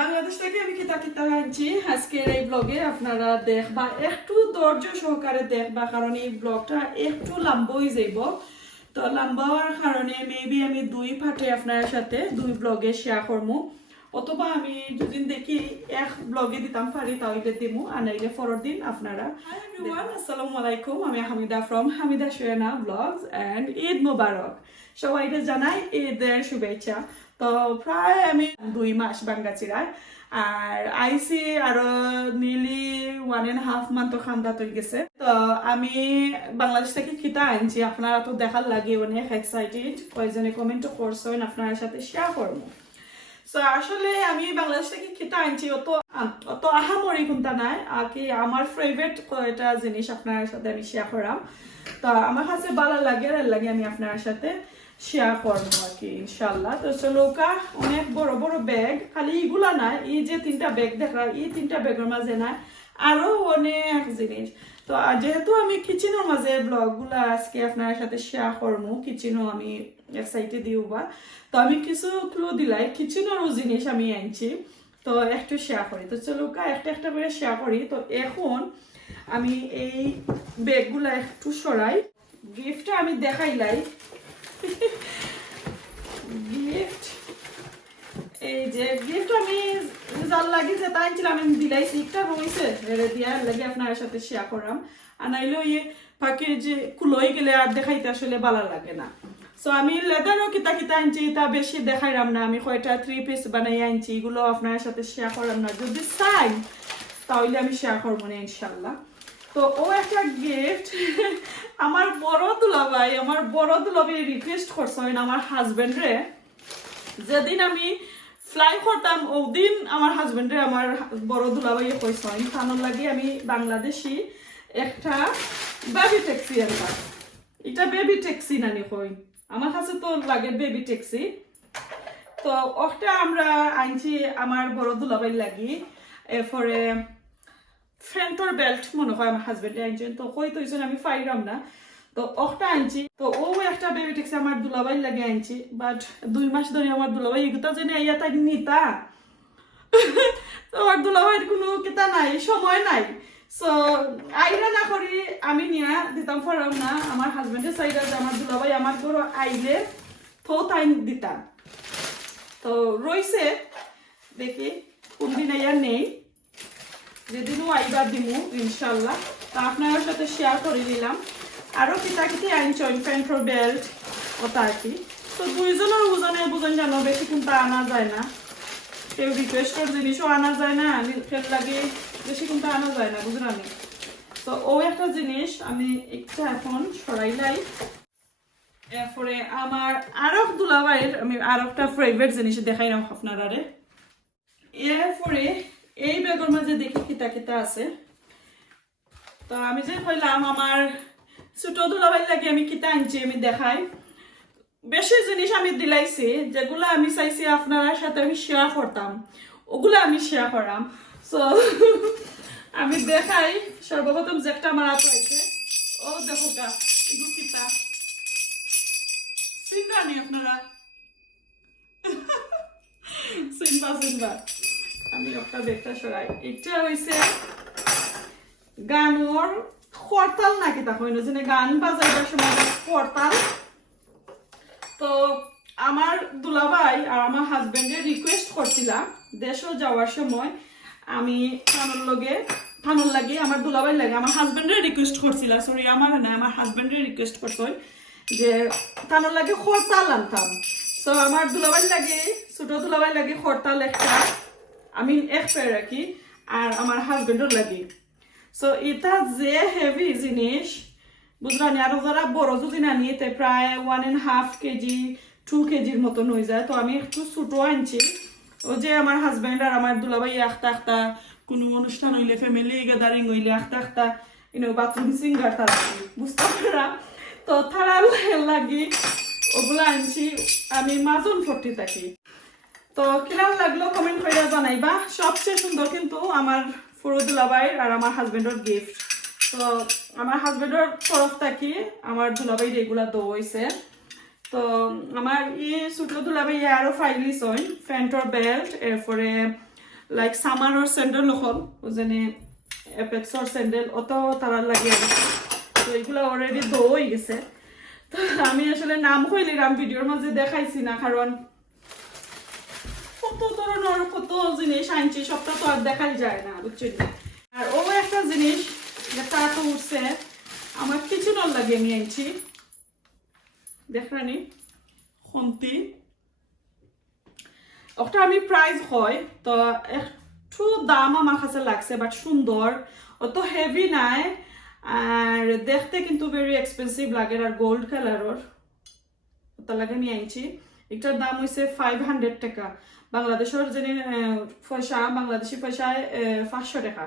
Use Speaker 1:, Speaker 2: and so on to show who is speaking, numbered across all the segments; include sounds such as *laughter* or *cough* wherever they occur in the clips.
Speaker 1: বাংলাদেশ থেকে আমি কিতা কিতা আনছি। আজকের এই ব্লগে আপনারা দেখবা একটু ধৈর্য সহকারে দেখবা কারণ এই ব্লগটা একটু লম্বা হয়ে যাইব। তো লম্বা হওয়ার কারণে মেবি আমি দুই পার্টে আপনার সাথে দুই ব্লগে শেয়ার করব অথবা আমি যদি দেখি এক ব্লগে দিতাম পারি তাহলে দিমু। আর নাইলে পরের দিন আপনারা আসসালামু আলাইকুম আমি Hamida from Hamida Shoyena blogs and Eid মোবারক। সবাইকে জানাই ঈদের শুভেচ্ছা। তো প্রায় আমি দুই মাস বাঙ্গাচিরায় আর আইসি আরও নিলি ওয়ান এন্ড হাফ মান্থ খান্দা হয়ে গেছে। তো আমি বাংলাদেশ থেকে খিতা আনছি, আপনারা তো দেখার লাগে অনেক এক্সাইটেড কয়েকজনে কমেন্টও করছেন আপনার সাথে শেয়ার করব। সো আসলে আমি বাংলাদেশ থেকে খিতা আনছি, অত অত আহামরি কোনটা নাই কি আমার ফেভারিট কয়টা জিনিস আপনার সাথে আমি শেয়ার করাম। তো আমার কাছে ভালো লাগে আর লাগে আমি আপনার সাথে। শেয়ার করব আর কি ইনশাল্লাহ তো চলো কা অনেক বড় বড় ব্যাগ খালি এগুলা নাই, এই যে তিনটা ব্যাগ দেখা, এই তিনটা ব্যাগের মাঝে না আরও অনেক জিনিস। তো যেহেতু আমি কিচেনের মাঝে ব্লগগুলো আজকে আপনার সাথে শেয়ার করব কিচেনও আমি এক সাইডে দিও বা তো আমি কিছু ক্লু দিলাই কিচেনেরও জিনিস আমি আনছি, তো একটু শেয়ার করি। তো চলো কা একটা একটা করে শেয়ার করি। তো এখন আমি এই ব্যাগগুলো একটু সরাই। গিফটটা আমি দেখাইলাই গিফট এই যে গিফট আমি তাই ছিল, আমি রয়েছে রেড়ে আপনার সাথে শেয়ার করাম। আর ফাঁকে যে কুলোই গেলে আর দেখাইতে আসলে ভালো লাগে না। সো আমি লেদারও কিতা কিতা আনছি, তা বেশি দেখাইলাম না। আমি কয়টা থ্রি পিস বানাই আনছি, এগুলো আপনার সাথে শেয়ার করাম না। যদি চাই, তাহলে আমি শেয়ার করব না ইনশাল্লাহ তো ও একটা গিফট *laughs* আমার বড় দুলাভাই, আমার বড় দুলাভাই রিকোয়েস্ট করছেন আমার হাজবেন্ডরে যেদিন আমি ফ্লাই করতাম, ওদিন আমার হাজবেন্ডে আমার বড় দুলাভাই কইছেন তানোর লাগে আমি বাংলাদেশি একটা বেবি ট্যাক্সি আনতাম এটা বেবি ট্যাক্সি নানি কই? আমার কাছে তো লাগে বেবি ট্যাক্সি তো ওটা আমরা আনছি আমার বড় দুলাভাই লাগি, এরপরে ফ্রেন্টর বেল্ট মনে হয় আমার হাজবেন্ডে আনছেন তো কই তো আমি পাইলাম না? তো ওটা আনছি। তো ও একটা বেবি ট্যাক্সি আমার দুলাভাই লাগে আনছি। বাট দুই মাস ধরে আমার দুলাভাই এগুতা জেনে ইয়া তাই নিতা। *laughs* তো আমার দুলাভাইয়ের কোনো কিতা নাই, সময় নাই। সো আইরা না করি আমি নিয়া, দিতাম পারলাম না। আমার হাজবেন্ডের সাইডে যে আমার দুলাভাই আমার ঘর আইলে তো তাই দিতাম তো রইছে দেখি কোনদিন আইয়া নেই। যেদিনও আইবা দিমু, ইনশাল্লাহ। তা আপনার সাথে শেয়ার করে নিলাম। আরও কিতা কিতি আনছেন প্যান্টর বেল্ট, ওটা আর কি। তো দুইজনের ওজনে বুঝন জানো বেশি কোনটা আনা যায় না। কেউ রিকোয়েস্টের জিনিসও আনা যায় না ফেল লাগে বেশি কোনটা আনা যায় না বুঝলেন আমি। তো ও একটা জিনিস, আমি একটা এখন সরাইলাই এরপরে আমার আরও দুলাভাইয়ের, আমি আর একটা ফেভারিট জিনিস দেখাই নাম আপনারা এরপরে এই ব্যাগের মাঝে দেখি কিতা কিতা আছে। তো আমি যে কইলাম, আমার ছোট দুলাভাই লাগে আমি কিতা আনছি আমি দেখাই। বেশি জিনিস আমি দিলাইছি, যেগুলো আমি চাইছি আপনার সাথে আমি শেয়ার করতাম, ওগুলো আমি শেয়ার করাম। সো আমি দেখাই, সর্বপ্রথম যেটা আমার হাতে আছে ও দেখো গা, এগুলো কিতা? চিনবা নি আপনারা। চিনবা চিনবা আমি একটা বেগটা সরাই। এটা হয়েছে গানোর খরতাল নাকি তা যেন গান বাজাইবার সময় খরতাল তো আমার দুলাভাই আর আমার হাজবেন্ডের রিকোয়েস্ট করছিলাম, দেশও যাওয়ার সময় আমি থানোর লগে, থানোর লাগে, আমার দুলাভাই লাগে, আমার হাজবেন্ডের রিকোয়েস্ট করছিলাম সরি আমার না, আমার হাজবেন্ডের রিকোয়েস্ট করছিল যে থানোর লাগে খরতাল আনতাম। তো আমার দুলাভাই লাগে, ছোট দুলাভাই লাগে খরতাল একটা। আমি এক পেয়ে রাখি আর আমার হাজবেন্ডের লাগে। সো এটা যে হেভি জিনিস বুঝলাম আরও যারা বড় যদি না নিয়ে তাই প্রায় one and half KG two কেজির মতন হয়ে যায়। তো আমি একটু ছোটো আনছি। ও যে আমার হাজব্যান্ড আর আমার দুলাবাই আখতা আখতা কোনো অনুষ্ঠান হইলে ফ্যামিলি গ্যাদারিং হইলে আখতা আখতা ইনো বাথরুম সিঙ্গার তারা বুঝতে পারা তো তারা লাগি। ওগুলো আনছি। আমি মাজন ফর্টি থাকি। তো কিরাম লাগল কমেন্ট করে জানাইবা। সবচেয়ে সুন্দর কিন্তু আমার ফুরুদুলাবাই আর আমার হাজবেন্ডর গিফট তো আমার হাজবেন্ডর তরফ থাকি আমার দুলাবাই রেগুলা দো হয়েছে তো আমার ই ছোট দুলাবাই আরও ফাইলিস হয় ফ্যান্টর বেল্ট এরপরে লাইক সামাৰৰ চেণ্ডেল অকল যেনে এপেক্সৰ চেণ্ডেল অত তারার লাগে তো এগুলো অলরেডি দো হয়ে গেছে। তো আমি আসলে নাম কইলিরাম ভিডিওর মাঝে দেখাইছি না, কারণ কত ধরনের, কত জিনিস আনছি, সবটা তো আর দেখাই যায় না, বুঝছেন? আর ও একটা জিনিস যেটা তো উঠছে, আমার কিছু নল লাগে আমি আনছি। দেখরানি খন্তি। ওটা আমি প্রাইস হয়, তো একটু দাম আমার কাছে লাগছে বাট সুন্দর। অত হেভি নাই, আর দেখতে কিন্তু ভেরি এক্সপেন্সিভ লাগে, আর গোল্ড কালারর ওটা লাগে আমি আনছি। এটার দাম হয়েছে ফাইভ হান্ড্রেড টাকা। বাংলাদেশের যিনি পয়সা, বাংলাদেশি পয়সায় পাঁচশো টাকা।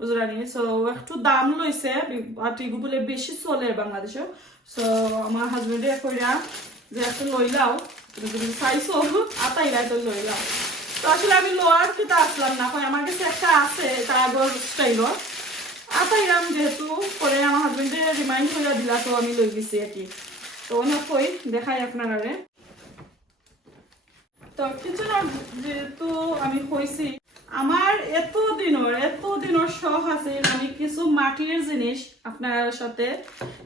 Speaker 1: বুঝলানি? সো একটু দাম লইছে বাট এগুলো বেশি চলে বাংলাদেশে সো আমার হাজবেন্ডে কইরা যে একটু লইলাও তুমি চাইছো আতাইলাই তো লইলাও তো আসলে আমি লোয়ার কিতা আসলাম না। হয় আমার কাছে একটা আছে তার আগর স্টাইলর আতাইলাম যেহেতু, পরে আমার হাজবেন্ডে রিমাইন্ড করে দিলা, তো আমি লই গেছি আর কি। তো অনেক কই, দেখাই আপনারা তো কিছু না যেহেতু আমি কইছি আমার এত দিনের এত দিনের শখ আছে আমি কিছু মাটির জিনিস আপনার সাথে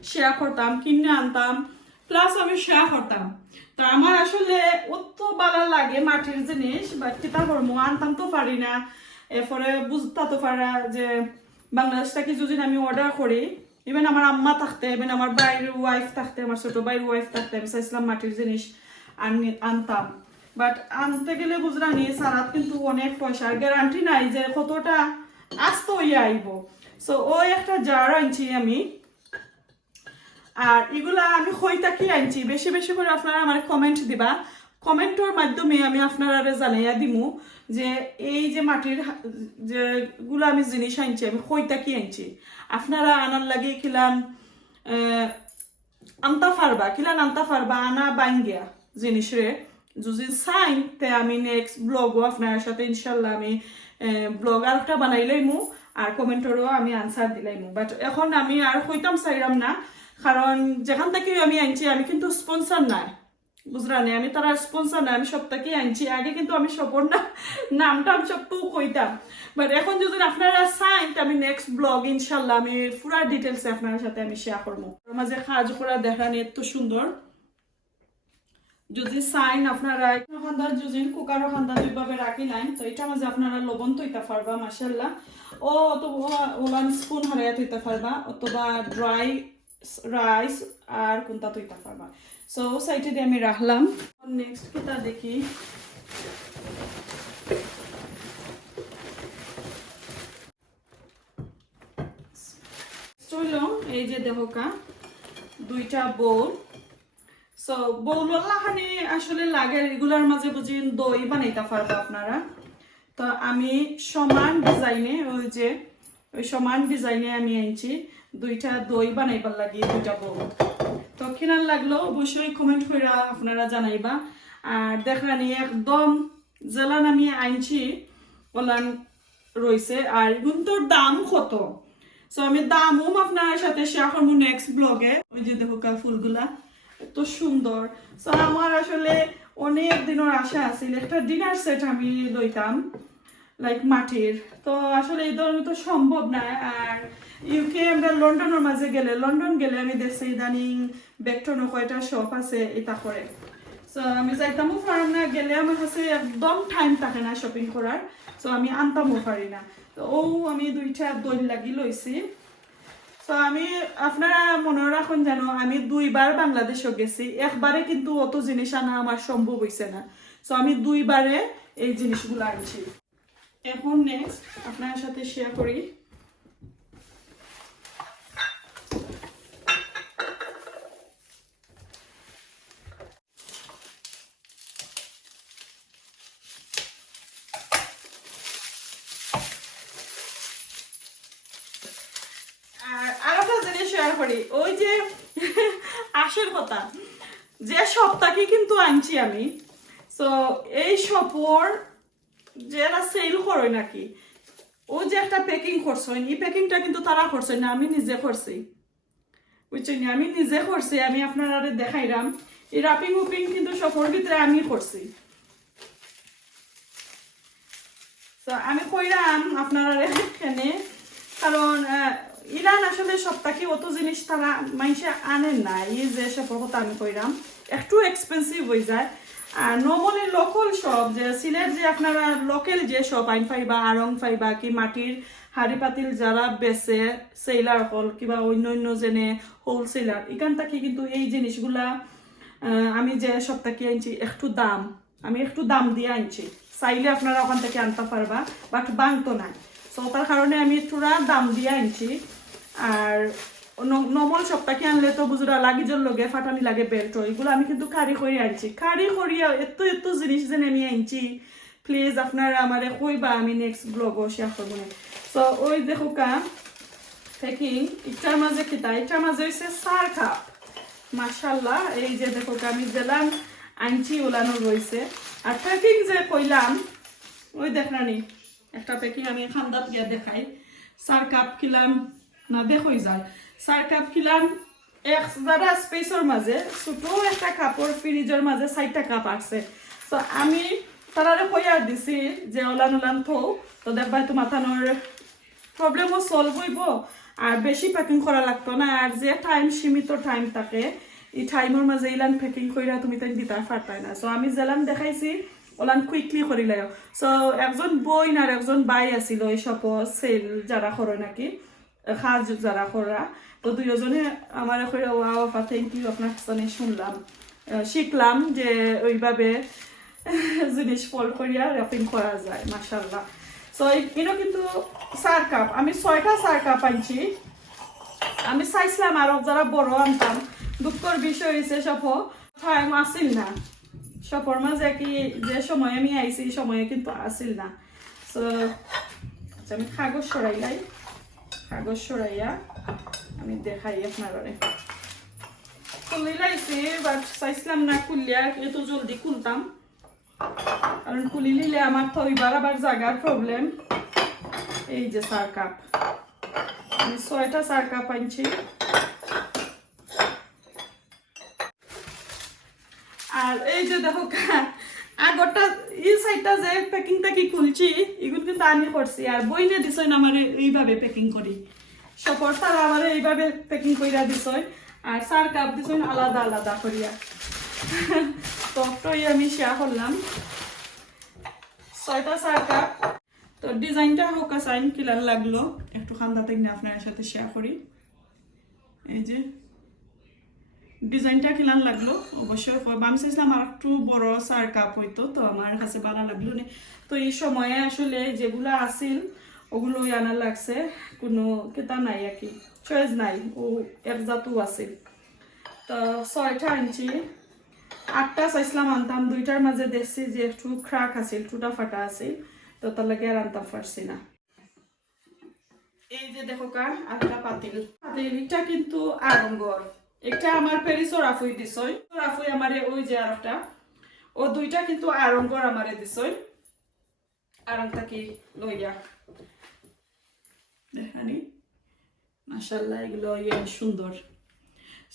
Speaker 1: শেয়ার করতাম, কিনে আনতাম প্লাস আমি শেয়ার করতাম। তো আমার আসলে অত ভালো লাগে মাটির জিনিস বা কিতা করব, আনতাম তো পারি না। এরপরে বুঝতে তো পারা যে বাংলাদেশ থেকে যদি আমি অর্ডার করি ইভেন আমার আম্মা থাকতে ইভেন আমার বাইরের ওয়াইফ থাকতে, আমার ছোট বাইরের ওয়াইফ থাকতে, আমি চাইছিলাম মাটির জিনিস আনি- আনতাম। বাট আনতে গেলে বুঝলানি সারাত কিন্তু অনেক পয়সার গ্যারান্টি নাই যে কতটা আস্ত হইয়া আইব। সো ওই একটা জার আনছি আমি। আর এগুলা আমি হইতা কি আনছি। বেশি বেশি করে আপনারা আমার কমেন্ট দিবা। কমেন্টের মাধ্যমে আমি আপনারা জানাইয়া দিমু যে এই যে মাটির যে গুলো আমি জিনিস আনছি, আমি হইতা কি আনছি। আপনারা আনার লাগে খিলান আনতা পারবা কিলান আনতা ফারবা, আনা বাঙ্গিয়া জিনিস রে যদি চাইন তে আমি নেক্সট ব্লগও আপনার সাথে ইনশাল্লাহ আমি ব্লগ আর একটা বানাইলাইমু আর কমেন্টরও আমি আনসার দিলাইমু বাট এখন আমি আর হইতাম চাইরাম না, কারণ যেখান থেকে আমি আনছি, আমি কিন্তু স্পন্সর নাই। বুঝলানি আমি তারা স্পন্সর নাই, আমি সবটাকে আনছি। আগে কিন্তু আমি সবর না, নামটা আমি সবটু কইতাম। বাট এখন যদি আপনারা চাইন তে আমি নেক্সট ব্লগ ইনশাল্লাহ আমি পুরা ডিটেলস আপনার সাথে আমি শেয়ার করব ওর মাঝে কাজ করা দেখানি এত সুন্দর। যদি চাইন আপনারা খান্দার যদি কুকারও খান্দা দুইভাবে রাখি নাই তো এটা মাঝে আপনারা লবণ তৈতা পারবা মাসাল্লাহ ও অথবা ওলান স্পুন হারাইয়া তৈতা পারবা অথবা ড্রাই রাইস আর কোনটা তৈতা পারবা সো সাইডে দিয়ে আমি রাখলাম নেক্সট কিতা দেখি। চলো এই যে দেহকা, দুইটা বোল সো বৌলাখানি আসলে লাগে রেগুলার মাঝে বুঝি দই বানাইতে পারব আপনারা। তো আমি সমান ডিজাইনে ওই যে, ওই সমান ডিজাইনে আমি আনছি। দুইটা দই বানাইবার দুইটা তো লাগল, অবশ্যই কমেন্ট করে আপনারা জানাইবা। আর দেখানি একদম জেলান আমি আনছি ওলান রয়েছে আর এগুলোর দাম কত? সো আমি দামও আপনার সাথে শেয়ার করব নেক্সট ব্লগে ওই যে দেখো ফুলগুলা। এত সুন্দর। সো আমার আসলে অনেক দিনের আশা আছিল একটা ডিনার সেট আমি লইতাম লাইক মাটির তো আসলে এই ধরনের তো সম্ভব না। আর ইউকে আমরা লন্ডনের মাঝে গেলে, লন্ডন গেলে আমি দেখছি ইদানিং বেকটনও কয়টা শপ আছে এটা করে সো আমি যাইতামও পারি না গেলে আমার কাছে একদম টাইম থাকে না শপিং করার। সো আমি আনতামও পারি না। তো ও, আমি দুইটা দই লাগি লইছি। তো আমি আপনারা মনে রাখুন যেন আমি দুইবার বাংলাদেশও গেছি। একবারে কিন্তু অত জিনিস আনা আমার সম্ভব হয়েছে না। তো আমি দুইবারে এই জিনিসগুলো আনছি। এখন নেক্সট আপনার সাথে শেয়ার করি আর আরেকটা জিনিস শেয়ার করি ওই যে আসল কথা যে সপ্তাহে কিন্তু আনছি আমি। তো এই সপর যারা সেল করে নাকি, ও যে একটা প্যাকিং করছে, এই প্যাকিংটা কিন্তু তারা করছে না, আমি নিজে করছি। বুঝছেন আমি নিজে করছি, আমি আপনারা দেখাইলাম। এই রাপিং উপিং কিন্তু সফর ভিতরে আমি করছি। তো আমি কইরাম আপনারা এখানে, কারণ ইরান আসলে সপ্তাহে অত জিনিস তারা মানুষে আনেন না এই যে সব কথা আমি কইরাম। একটু এক্সপেন্সিভ হয়ে যায়। আর নর্মালি লোকাল শপ যে সিলেট যে আপনারা লোকাল যে শপ আইন পাইবা আরং পাইবা কি মাটির হাড়ি পাতিল যারা বেচে সেলার হল, কিবা অন্য অন্য যেনে হোলসেলার এখান থেকে কিন্তু এই জিনিসগুলা আমি যে সব সপ্তাহে আনছি, একটু দাম। আমি একটু দাম দিয়ে আনছি। চাইলে আপনারা ওখান থেকে আনতে পারবা বাট বাংতো না সো তার কারণে আমি একটুরা দাম দিয়ে আনছি। আর নর্মাল সপ্তাহে আনলে তো বুঝরা লাগিজের লগে, ফাটানি লাগে বেল্ট এগুলো আমি কিন্তু কারি করে আনছি। কারি করিয়া এত এত জিনিস যেন আমি আনছি। প্লিজ আপনারা আমারে কইবা, আমি নেক্সট ব্লগও শেয়ার করব সো ওই দেখো কা প্যাকিং ইটার মাঝে কিতা? ইটার মাঝে হয়েছে সার কাপ মাশাল্লাহ, এই যে দেখো আমি জেলাম আনছি, ওলানো রয়েছে আর প্যাকিং যে কইলাম, ওই দেখরানি একটা প্যাকিং আমি খান্দাত গিয়া দেখাই। সার কাপ কিলাম, না দেখোই যার সার কাপ কিলাম এক যারা স্পেসের মাঝে, ছোট একটা কাপড় ফ্রিজের মাঝে চারটা কাপ আছে। তো আমি তারারে কইয়া দিছি যে, ওলান ওলান, থৌ তো দেখবা তো মাথানোর প্রবলেমও সলভ হইব, আর বেশি প্যাকিং করা লাগতো না। আর যে টাইম সীমিত টাইম থাকে, এই টাইমের মাঝে ইলান প্যাকিং কইরা তুমি তাই দিতে পারতাই না। সো আমি জেলাম দেখাইছি, ওলান কুইকলি করিলে সো একজন বইন আর একজন বাই আছিল এই সব সেল যারা করে নাকি কাজ যারা করা তো দুইজনে আমার কইরা ওয়া ওয়া থ্যাংক ইউ আপনার কাছে শুনলাম। শিখলাম যে ওইভাবে জিনিস ফল করিয়া র্যাপিং করা যায় মাশাল্লাহ সো এটা কিন্তু চার কাপ। আমি ছয়টা চার কাপ আনছি। আমি চাইছিলাম আরও যারা বড় আনতাম। দুঃখর বিষয় হয়েছে সব টাইম আসিল না। সপর মাঝে কি যে সময় আমি আইছি সময়ে কিন্তু আসিল না। সো আচ্ছা আমি কাগজ সরাইলাই কাগজ সরাইয়া আমি দেখাই আপনারা খুলি লাইছি চাইছিলাম না এত জলদি খুলতাম। কারণ খুলি নিলে আমার তো ওইবার আবার জাগার প্রবলেম এই যে সার কাপ। আমি ছয়টা সার কাপ আনছি। আর এই যে দেখো আগরটা এই সাইডটা যে প্যাকিংটা কি খুলছি, এগুলো কিন্তু আমি করছি। আর বইনে দিছই না আমার এইভাবে প্যাকিং করি। সপর তারা আমার এইভাবে প্যাকিং কইরা দিছই আর সার কাপ দিছই আলাদা আলাদা করিয়া। তো ওটাই আমি শেয়ার করলাম। ছয়টা সার কাপ তো ডিজাইনটা হোক সাইন কিলার লাগল, একটু খান্দা থেকে আপনার সাথে শেয়ার করি। এই যে। ডিজাইনটা কিলান লাগল, অবশ্যই কইব। আমি চাইছিলাম আর একটু বড় সার কাপ হইতো, তো আমার কাছে ভালো লাগল না। তো এই সময়ে আসলে যেগুলো আছিল ওগুলো আনা লাগছে। কোনো কেতা নাই আর কি চয়েস নাই, ও এক জাতু আছিল। তো ছয়টা আনছি, আটটা চাইছিলাম আনতাম, দুইটার মাঝে দেখছি যে একটু ক্রাক আছিল, টুটা ফাটা আছিল, তো তার লাগে আর আনতাম পারছি না। এই যে দেখো কা আটটা পাতিল। পাতিল এটা কিন্তু আরঙ্গর একটা আমার প্যারিসও রাফুই দিছই। রাফুই আমারে ওই যে আরেকটা ও দুইটা কিন্তু আরঙ্গর আমারে দিছই। আরংটা কি লইয়া? দেখানি। মাশাল্লাহ এগুলো ইয়ে সুন্দর।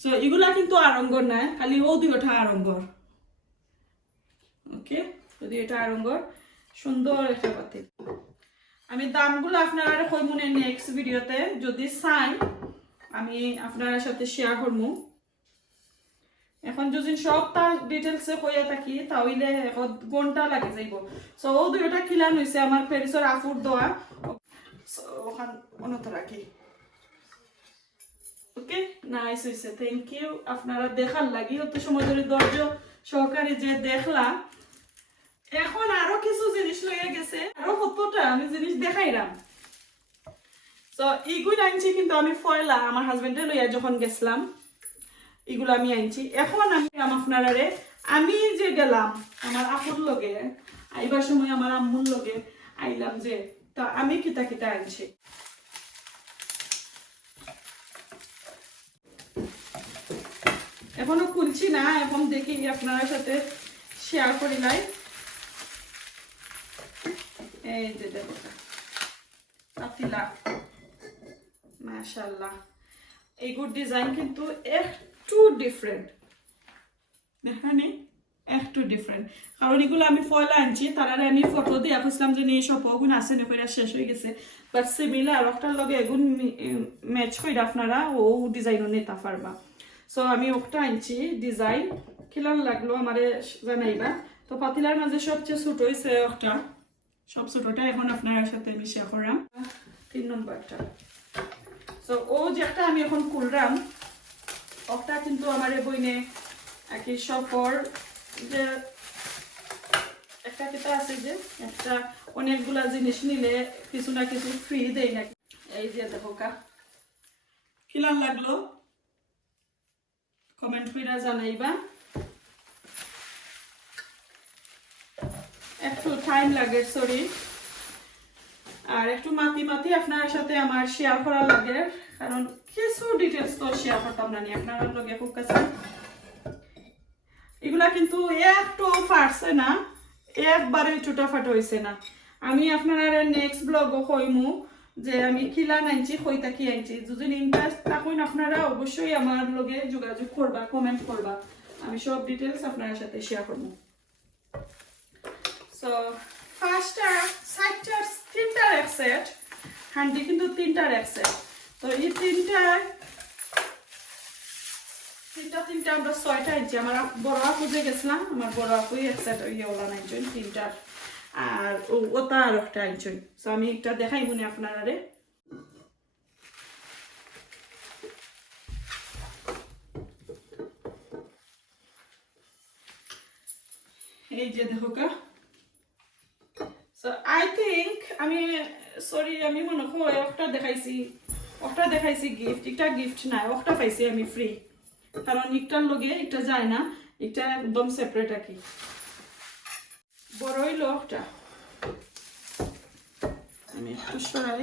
Speaker 1: সো এগুলা কিন্তু আরঙ্গর না, খালি ও দুইটা আরঙ্গর ওকে যদি এটা আরঙ্গর সুন্দর একটা পাতিল আমি দামগুলো আপনারা কই মনে নেক্সট ভিডিওতে যদি চাই আমি আপনার সাথে শেয়ার করব এখন যদি সবটা ডিটেলসে কইয়া থাকি তাহলে ঘণ্টা লাগে যাইব। সো ও দুইটা কিলান হয়েছে আমার প্যারিসের আফুর So, ওখান অনত রাখি ওকে নাইস হয়েছে থ্যাংক ইউ আপনারা দেখার লাগি অত সময় ধরে ধৈর্য সহকারে যে দেখলা। এখন আরও কিছু জিনিস লইয়া গেছে আরও কতটা আমি জিনিস দেখাইলাম। তো এইগুলো আনছি কিন্তু আমি ফয়লা, আমার হাজবেন্ডে লইয়া যখন গেছিলাম এগুলো আমি আনছি। এখন আমি আপনারারে, আমি যে গেলাম আমার আপুর লগে, আইবার সময় আমার আম্মুর লগে, আইলাম যে, তা আমি কিতা কিতা আনছি। এখনও খুলছি না, এখন দেখি আপনার সাথে শেয়ার করি লাই এই যে দেখো, পাতিলা। মাশাল্লাহ এইগুর ডিজাইন কিন্তু একটু ডিফারেন্ট দেখানি একটু ডিফারেন্ট কারণ এগুলো আমি ফয়লা আনছি তারা আমি ফটো দিয়ে খুঁজলাম যে নিয়ে সব ওগুন আছে না, কইরা শেষ হয়ে গেছে। বাট সিমিলার ওটার লগে এগুন ম্যাচ কইরা আপনারা ও ডিজাইনও নিতে পারবা। সো আমি ওটা আনছি ডিজাইন কিলার লাগল আমারে জানাইবা। তো পাতিলার মাঝে সবচেয়ে ছোট হয়েছে ওটা। সব ছোটটা এখন আপনার সাথে আমি শেয়ার করলাম তিন নম্বরটা। সো ও যেটা আমি এখন খুললাম, ওটা কিন্তু আমার বইনে কি সফর যে একটা কেটা আছে যে, একটা অনেকগুলা জিনিস নিলে কিছু না কিছু ফ্রি দেয় নাকি। এই যে দেখো কা কিলার লাগল? কমেন্ট করে জানাইবা। একটু টাইম লাগে সরি আর একটু মাতি মাতি আপনার সাথে আমার শেয়ার করা লাগে, কারণ কিছু ডিটেলস তো শেয়ার করতাম না নি আপনার লগে খুব কাছে। এগুলা কিন্তু একটু ফাটছে না, একবারে ছোটাফাটো হয়েছে না। আমি আপনারা নেক্সট ব্লগ কইমু, যে আমি কিলা আনছি কইতা কি আনছি যদি ইন্টারেস্ট থাকুন আপনারা, অবশ্যই আমার লগে যোগাযোগ করবা কমেন্ট করবা। আমি সব ডিটেলস আপনার সাথে শেয়ার করব সো ফার্স্ট সেট হ্যান্ডি কিন্তু তিনটার এক সেট তো এই তিনটা তিনটা তিনটা আমরা ছয়টা ইঞ্চি আমার বড় আপু যে গেছিলাম, আমার বড় আপু এক সেট ইয়ে ওলা নাইনজন, তিনটার। আর ও- ওটা আর একটা ইঞ্চন সো আমি একটা দেখাই মনে আপনারা রে এই যে দেখো কা সো আই থিঙ্ক আমি সরি আমি মনে হয় একটা দেখাইছি ওটা দেখাইছি গিফট একটা গিফট নাই ওটা পাইছি আমি ফ্রি কারণ একটার লগে একটা যায় না এটা একদম সেপারেট আর কি বড় হইল একটা। আমি একটু সরাই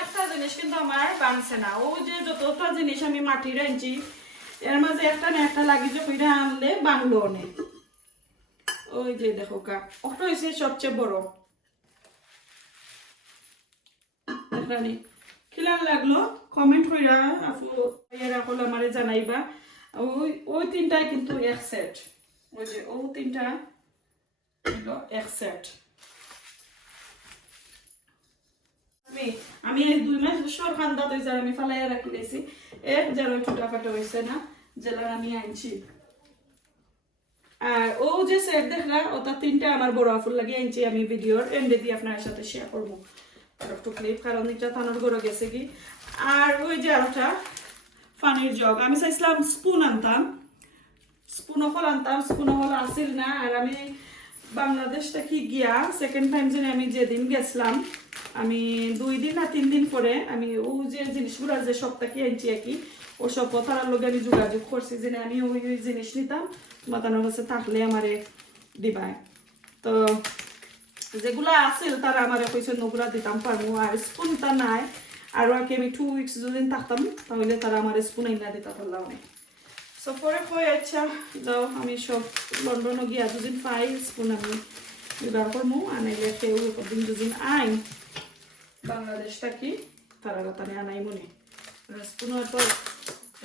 Speaker 1: একটা জিনিস কিন্তু আমার বানছে না। ও যে যতটা জিনিস আমি মাটির আনছি, এর মাঝে একটা না একটা লাগি যে কইরা আনলে বাংলো নে। ওই যে দেখো কা ওটা হয়েছে সবচেয়ে বড়। কিলার লাগল কমেন্ট কইরা আপু এরা আমারে জানাইবা। ওই ওই তিনটাই কিন্তু এক সেট ওই যে ও তিনটা এক সেট আমি এই দুই মাস সর খান্দা তো যার আমি ফালাইয়া রাখি দিয়েছি এক যার ওই ছোটা ফাটা হয়েছে না, জেলার আমি আনছি আর ও যে সেট দেখলা ওটা তিনটা আমার বড় আফুল লাগে আনছি আমি ভিডিওর এন্ডে দিয়ে আপনার সাথে শেয়ার করব। একটু ক্লিপ কারণ এটা থানোর গড়ে গেছে কি। আর ওই যে আরেকটা পানির জগ আমি চাইছিলাম স্পুন আনতাম। স্পুন হল আনতাম স্পুন হল আসিল না, আর আমি বাংলাদেশ থেকে গিয়া সেকেন্ড টাইম যেন আমি যেদিন গেছিলাম, আমি দুই দিন না তিন দিন পরে আমি ও যে জিনিসগুলো যে সপ্তাহে আনছি আর কি ও সব কথার লগে আমি যোগাযোগ করছি যে আমি ওই ওই জিনিস নিতাম মাতানোর কাছে থাকলে আমারে দিবাই তো যেগুলা আছিল তারা আমার কইছে নগুলা দিতাম পারব আর স্পুনটা নাই, আর কি আমি টু উইকস যদি থাকতাম, তাহলে তারা আমার স্পুন আইনা দিতে পারলাম অনেক সো পরে কই আচ্ছা যাও আমি সব লন্ডনও গিয়া দুদিন পাই স্পুন আমি জোগাড় করব আনাইলে কেউ দিন দুদিন আইন বাংলাদেশ থাকি তারা কথা আনাই মনে স্পুনের তো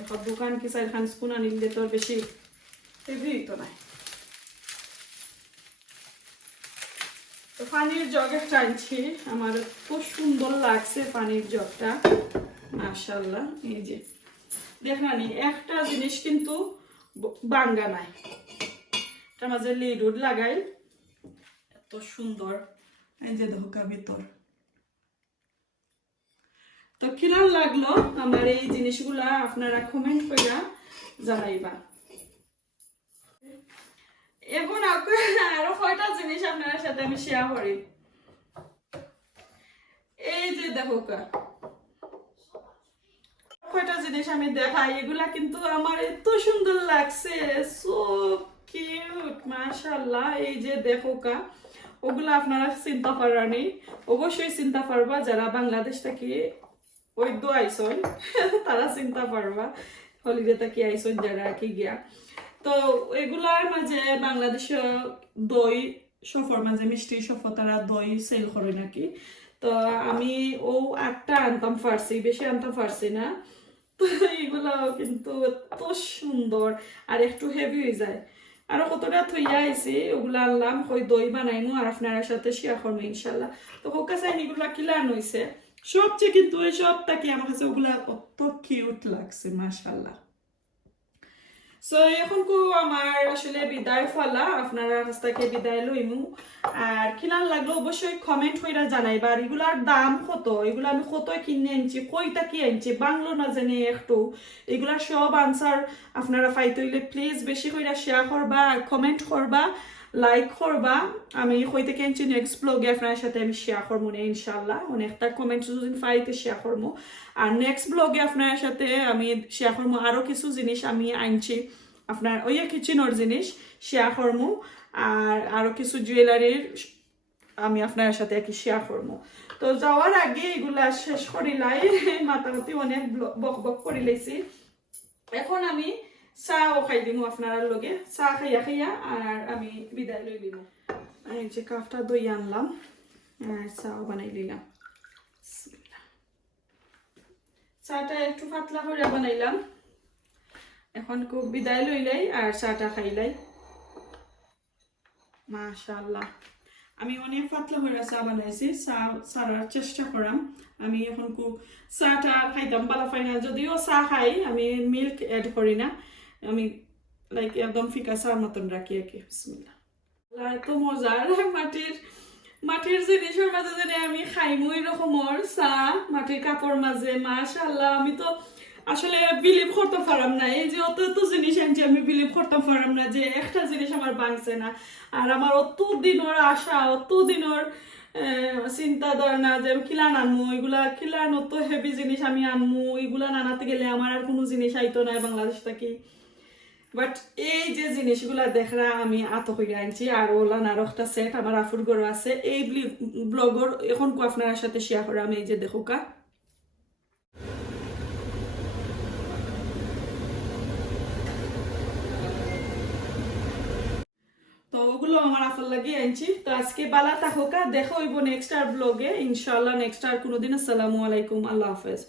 Speaker 1: এখন দোকান কি চারখান স্পুন আনিলে তো বেশি হেভি তো নাই তো পানির জগ একটা আনছি আমার খুব সুন্দর লাগছে পানির জগটা মাশাল্লাহ এই যে দেখানি একটা জিনিস কিন্তু বাঙ্গা নাই। এটা মাঝে লিডুড লাগাই, এত সুন্দর। যে ধোকা ভিতর। তো কিরম লাগল? আমার এই জিনিসগুলা আপনারা কমেন্ট করে জানাইবা। এখন আরও কয়টা জিনিস আপনার সাথে আমি শেয়ার করি? এই যে দেখো কয়টা জিনিস আমি দেখাই, এগুলা কিন্তু আমার এত সুন্দর লাগছে সো কিউট মাশাল্লাহ এই যে দেখো কা, ওগুলা আপনারা চিন্তা পারানি অবশ্যই চিন্তা পারবা যারা বাংলাদেশ থেকে দো আইসন, *laughs* তারা চিন্তা পারবা হলিডে থেকে আইসন যারা কি গিয়া। তো এগুলার মাঝে বাংলাদেশে দই, সফর মাঝে মিষ্টি সফর তারা দই সেল করে নাকি। তো আমি ও একটা আনতাম, ফার্সি, বেশি আনতাম ফার্সি না। *laughs* এগুলো কিন্তু এত সুন্দর আর একটু হেভি হয়ে যায়। আরও কতটা থইয়া আইছি, ওগুলা আনলাম ওই দই বানাইনু আর আপনার সাথে শেয়ার করব ইনশাল্লাহ। তো হোকা কাছে এগুলা কিলান হয়েছে সবচেয়ে কিন্তু এই সবটা কি আমার কাছে ওগুলা অত কিউট লাগছে, মাশাল্লাহ। সো এখন কো আমার আসলে বিদায় ফলা, আপনারা রাস্তাকে বিদায় লইমু। আর কিলান লাগল, অবশ্যই কমেন্ট কইরা জানাইবা, আর এগুলার দাম কত? এগুলো আমি কত কিনে আনছি, কইটা কি আনছি, বাংলো না জানি একটু। এগুলার সব আনসার আপনারা ফাইতে হইলে প্লিজ বেশি কইরা শেয়ার করবা কমেন্ট করবা। লাইক করবা। আমি কই থেকে আনছি নেক্সট ব্লগে আপনার সাথে আমি শেয়ার করব না ইনশাল্লাহ অনেকটা কমেন্ট যদি ফাইতে শেয়ার করব। আর নেক্সট ব্লগে আপনার সাথে আমি শেয়ার করব আরও কিছু জিনিস। আমি আনছি আপনার ওই কিচেনের জিনিস শেয়ার করব। আর আরও কিছু জুয়েলারির আমি আপনার সাথে কি শেয়ার করব। তো যাওয়ার আগে এগুলা শেষ করিলাই মাতামাতি অনেক বক বক করে লাইছি। এখন আমি চাও খাই দিমু আপনার লগে। চা খাইয়া খাইয়া আর আমি বিদায় লই দিমু। এই যে কাপটা দই আনলাম চাও বানাই দিলাম চাটা একটু পাতলা করে বানাইলাম। এখন খুব বিদায় লইলাই আর চাটা খাইলাই মাশাআল্লাহ। আমি অনেক পাতলা করে চা বানাইছি, চা সারার চেষ্টা করাম। আমি এখন খুব চাটা খাইতাম, বালা পাই না যদিও চা খাই, আমি মিল্ক এড করি না। আমি লাইক একদম ফিকা চার মতন রাখি আর কি বিসমিল্লাহ আল্লাহ, এত মজার মাটির মাটির জিনিসের মাঝে যদি আমি খাইমু এরকমর চা মাটির কাপড় মাঝে মাশাআল্লাহ আমি তো আসলে বিলিভ করতে পারাম না এই যে অত এত জিনিস আনছি আমি বিলিভ করতে পারাম না যে একটা জিনিস আমার বাংছে না আর আমার অত দিনের আশা অত দিনের চিন্তা ধারণা যে আমি কিলান আনমু এগুলা কিলান অত হেভি জিনিস আমি আনমু এগুলা নানাতে গেলে আমার আর কোনো জিনিস আইতো না বাংলাদেশ থেকে বাট এই যে জিনিসগুলা দেখরা আমি আত করে আনছি, আর ওলান আর একটা সেট আমার আফুর গরু আছে, এই ব্লগর এখন কো আপনার সাথে শেয়ার করে আমি এই যে দেখুকা তো ওগুলো আমার আফল লাগিয়ে আনছি। তো আজকে বালা তাহকা দেখো নেক্সট আর ব্লগে। ইনশাল্লাহ নেক্সট আর কোনোদিন আসসালামু আলাইকুম, আল্লাহ হাফেজ।